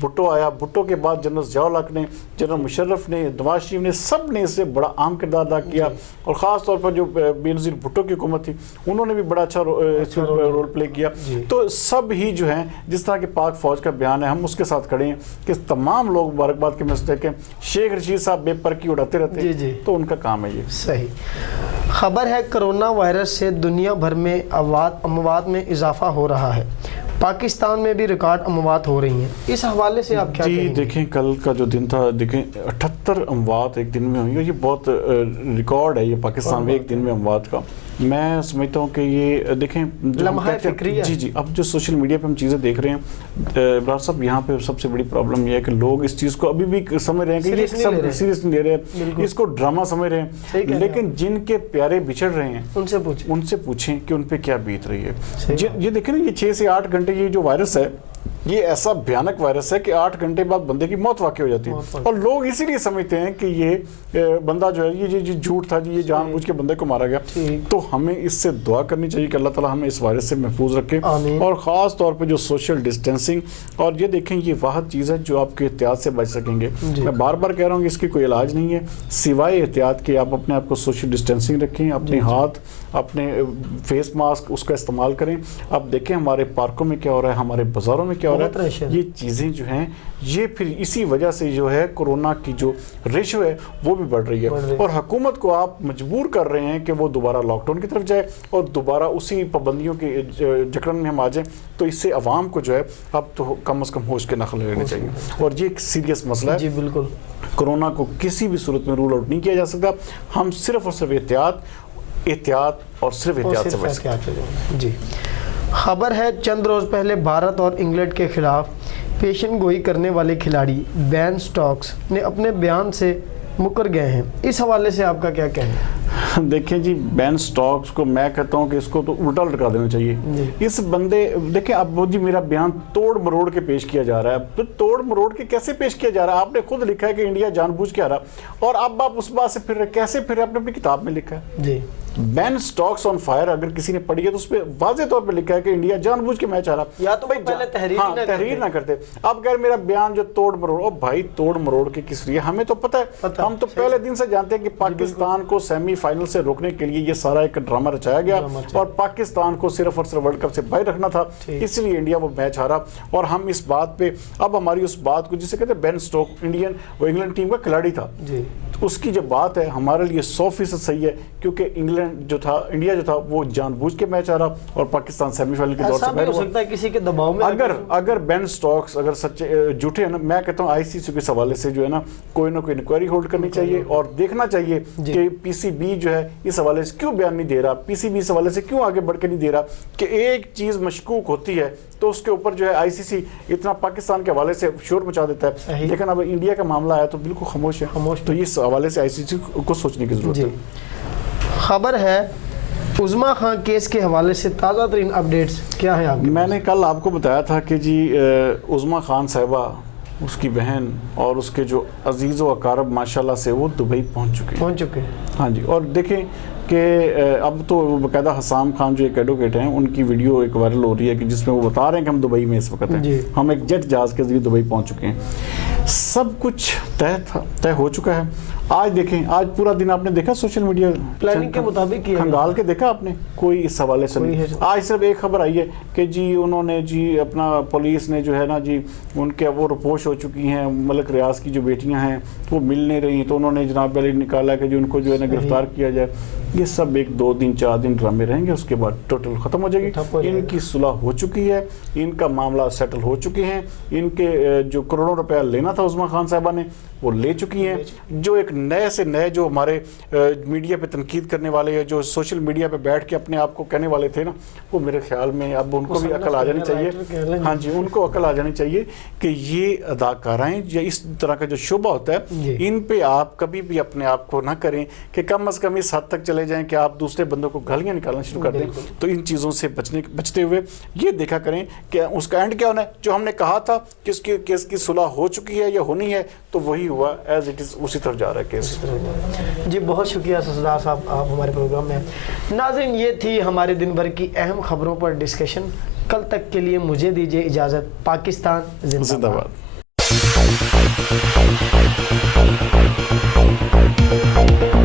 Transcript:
بھٹو آیا, بھٹو کے بعد جنرل ضیاء الحق نے, جنرل مشرف نے, نواز شریف نے, سب نے اس سے بڑا اہم کردار ادا کیا, اور خاص طور پر جو بے نظیر بھٹو کی حکومت تھی انہوں نے بھی بڑا اچھا رول پلے کیا. تو سب ہی جو ہیں, جس طرح کہ پاک فوج کا بیان ہے, ہم اس کے ساتھ کھڑے ہیں کہ تمام لوگ مبارکباد کے مستحق ہیں. شیخ رشید صاحب بے پرکی اڑاتے رہتے ہیں, تو ان کا کام ہے یہ. صحیح. خبر ہے کرونا وائرس سے دنیا بھر میں اموات میں اضافہ ہو رہا ہے, پاکستان میں بھی ریکارڈ اموات ہو رہی ہیں, اس حوالے سے آپ کیا کہیں گے؟ دیکھیں کل کا جو دن تھا, دیکھیں 78 اموات ایک دن میں ہوئی, اور یہ بہت ریکارڈ ہے یہ پاکستان میں ایک دن میں اموات کا. میں سمجھتا ہوں کہ یہ دیکھیں لمحہ فکری ہے. جی اب جو سوشل میڈیا پہ ہم چیزیں دیکھ رہے ہیں ابراز صاحب, یہاں پہ سب سے بڑی پرابلم یہ ہے کہ لوگ اس چیز کو ابھی بھی سمجھ رہے ہیں کہ یہ سب سیریس نہیں لے رہے ہیں, اس کو ڈرامہ سمجھ رہے ہیں. لیکن جن کے پیارے بچڑ رہے ہیں ان سے پوچھیں کہ ان پہ کیا بیت رہی ہے. یہ دیکھیں نا, یہ 6 سے 8 گھنٹے یہ جو وائرس ہے, یہ ایسا بھیانک وائرس ہے کہ 8 گھنٹے بعد بندے کی موت واقع ہو جاتی ہے, اور لوگ اسی لیے سمجھتے ہیں کہ یہ بندہ جو ہے یہ جھوٹ تھا, یہ جان بوجھ کے بندے کو مارا گیا. تو ہمیں اس سے دعا کرنی چاہیے کہ اللہ تعالیٰ ہمیں اس وائرس سے محفوظ رکھے, اور خاص طور پہ جو سوشل ڈسٹینسنگ, اور یہ دیکھیں یہ واحد چیز ہے جو آپ کے احتیاط سے بچ سکیں گے. میں بار بار کہہ رہا ہوں کہ اس کی کوئی علاج نہیں ہے سوائے احتیاط کے. آپ اپنے آپ کو سوشل ڈسٹینسنگ رکھیں, اپنے ہاتھ, اپنے فیس ماسک اس کا استعمال کریں. آپ دیکھیں ہمارے پارکوں میں کیا ہو رہا ہے, ہمارے بازاروں میں کیا ہو رہا ہے. یہ چیزیں جو ہیں یہ پھر اسی وجہ سے جو ہے کورونا کی جو ریشو ہے وہ بھی بڑھ رہی ہے, اور حکومت کو آپ مجبور کر رہے ہیں کہ وہ دوبارہ لاک ڈاؤن کی طرف جائے اور دوبارہ اسی پابندیوں کے جکڑن میں ہم آ جائیں. تو اس سے عوام کو جو ہے اب تو کم از کم ہوش کے نخل لینے چاہیے, اور یہ ایک سیریس مسئلہ ہے. جی بالکل, کورونا کو کسی بھی صورت میں رول آؤٹ نہیں کیا جا سکتا. ہم صرف اور صرف احتیاط اور صرف احتیاط سے بچ سکتے ہیں. جی. خبر ہے چند روز پہلے بھارت اور انگلینڈ کے خلاف پیشن گوئی کرنے والے کھلاڑی بین سٹوکس نے اپنے بیان سے مکر گئے ہیں, اس حوالے سے آپ کا کیا کہنا ہے؟ دیکھیں جی, بین سٹوکس کو میں کہتا ہوں کہ اس کو تو الٹا لٹکا دینا چاہیے. اس بندے دیکھیں اب جی میرا بیان توڑ مروڑ کے پیش کیا جا رہا ہے. تو توڑ مروڑ کے کیسے پیش کیا جا رہا ہے؟ آپ نے خود لکھا ہے کہ انڈیا جان بوجھ کے آ رہا, اور اب آپ اس بات سے پھر کیسے پھر آپ نے اپنی کتاب میں لکھا ہے. جی بین سٹوکس آن فائر اگر کسی نے پڑھی ہے تو اس پہ واضح طور پہ لکھا ہے کہ انڈیا جان بوجھ کے میچ آ رہا. یا تو پہلے تحریر نہ کرتے. اب اگر میرا بیان جو توڑ مروڑ, او بھائی توڑ مروڑ کے کس لیے؟ ہمیں تو پتہ ہے, ہم تو پہلے دن سے جانتے ہیں کہ پاکستان کو سیمی فائنل سے روکنے کے لیے یہ سارا ایک ڈرامہ رچایا گیا, اور پاکستان کو صرف اور صرف ورلڈ کپ سے باہر رکھنا تھا, اس لیے انڈیا وہ میچ ہارا. اور ہم اس بات پہ اب ہماری اس بات کو جسے کہتے ہیں بین سٹوک انڈین وہ انگلینڈ ٹیم کا کھلاڑی تھا, اس کی جو بات ہے ہمارے لیے 100% صحیح ہے, کیونکہ انگلینڈ جو تھا, انڈیا جو تھا وہ جان بوجھ کے میچ آ رہا, اور پاکستان سیمی فائنل کے دور سے باہر ہوا. سکتا ہے کسی کے دباؤ میں اگر بین سٹوکس اگر سچے جھوٹے ہیں نا, میں کہتا ہوں ICC کے حوالے سے جو ہے نا کوئی نہ کوئی انکوائری ہولڈ کرنی چاہیے, اور دیکھنا چاہیے کہ PCB جو ہے اس حوالے سے کیوں بیان نہیں دے رہا, PCB اس حوالے سے کیوں آگے بڑھ کے نہیں دے رہا. کہ ایک چیز مشکوک ہوتی ہے تو اس کے اوپر جو ہے ICC اتنا پاکستان کے حوالے سے شور مچا دیتا ہے, لیکن اب انڈیا کا معاملہ آیا تو بالکل خاموش ہے. تو اس حوالے سے ICC کو سوچنے کی ضرورت ہے. خبر ہے عظمیٰ خان کیس کے حوالے سے تازہ ترین اپڈیٹس کیا ہے آپ؟ میں نے کل آپ کو بتایا تھا کہ جی عظمیٰ خان صاحبہ, اس کی بہن اور اس کے جو عزیز و اقارب ماشاءاللہ سے وہ دبئی پہنچ چکے. ہاں جی, اور دیکھیں کہ اب تو باقاعدہ حسام خان جو ایک ایڈوکیٹ ہیں ان کی ویڈیو ایک وائرل ہو رہی ہے کہ جس میں وہ بتا رہے ہیں کہ ہم دبئی میں اس وقت ہیں, ہم ایک جیٹ جہاز کے ذریعے دبئی پہنچ چکے ہیں. سب کچھ طے ہو چکا ہے. آج دیکھیں, آج پورا دن آپ نے دیکھا سوشل میڈیا پلاننگ کے مطابق کھنگال کے دیکھا آپ نے, کوئی اس حوالے سے نہیں. آج صرف ایک خبر آئی ہے کہ جی انہوں نے جی اپنا پولیس نے جو ہے نا جی ان کے وہ رپوش ہو چکی ہیں, ملک ریاض کی جو بیٹیاں ہیں وہ مل نہیں رہی, تو انہوں نے جناب علی نکالا کہ جی ان کو جو ہے نا گرفتار کیا جائے. یہ سب ایک 2 دن 4 دن ڈرامے رہیں گے, اس کے بعد ٹوٹل ختم ہو جائے گی. ان کی صلح ہو چکی ہے, ان کا معاملہ سیٹل ہو چکے ہیں, ان کے جو کروڑوں روپیہ لینا تھا عظمیٰ خان صاحبہ نے وہ لے چکی ہیں. جو ایک نئے سے نئے جو ہمارے میڈیا پہ تنقید کرنے والے یا جو سوشل میڈیا پہ بیٹھ کے اپنے آپ کو کہنے والے تھے نا, وہ میرے خیال میں اب ان کو بھی عقل آ جانی چاہیے. ہاں جی, ان کو عقل آ جانی چاہیے کہ یہ اداکارائیں یا اس طرح کا جو شعبہ ہوتا ہے ان پہ آپ کبھی بھی اپنے آپ کو نہ کریں کہ کم از کم اس حد تک چلے جائیں کہ آپ دوسرے بندوں کو گالیاں نکالنا شروع کر دیں. تو ان چیزوں سے بچتے ہوئے یہ دیکھا کریں کہ اس کا اینڈ کیا ہونا ہے. جو ہم نے کہا تھا کہ اس کیس کی صلح ہو چکی ہے یا ہونی ہے تو وہی ہوا, ایز اٹ از اسی طرف جا رہا ہے کیس. جی بہت شکریہ سردار صاحب, آپ ہمارے پروگرام میں. ناظرین, یہ تھی ہمارے دن بھر کی اہم خبروں پر ڈسکشن. کل تک کے لیے مجھے دیجیے اجازت. پاکستان زندہ باد. اللہ.